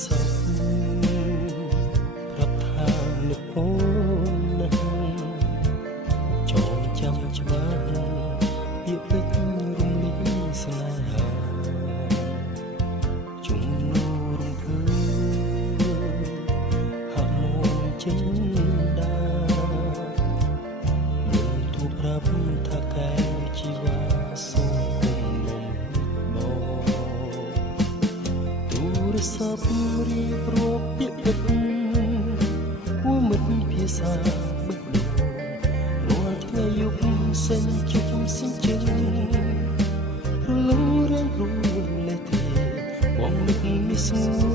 ស័ព្ទប្រាប់ថានឹកអូនណាស់ចងចាំច្បាស់ពាក្យពេចន៍រំលឹកស្នេហាជំនួរំភើហាក់មកចិនដាមិនទូប្រាប់ថាកែជីវ៉ាសូមគុំនំបងទូរស័ព្ទរៀបរាប់ពាក្យពេចន៍ហួមិត្តភាសាបឹកដូររាល់ថ្ងៃយប់សេញជិះសិនជិះរលងរាំងព្រួយលេទេបងនឹកនេះស្ងួ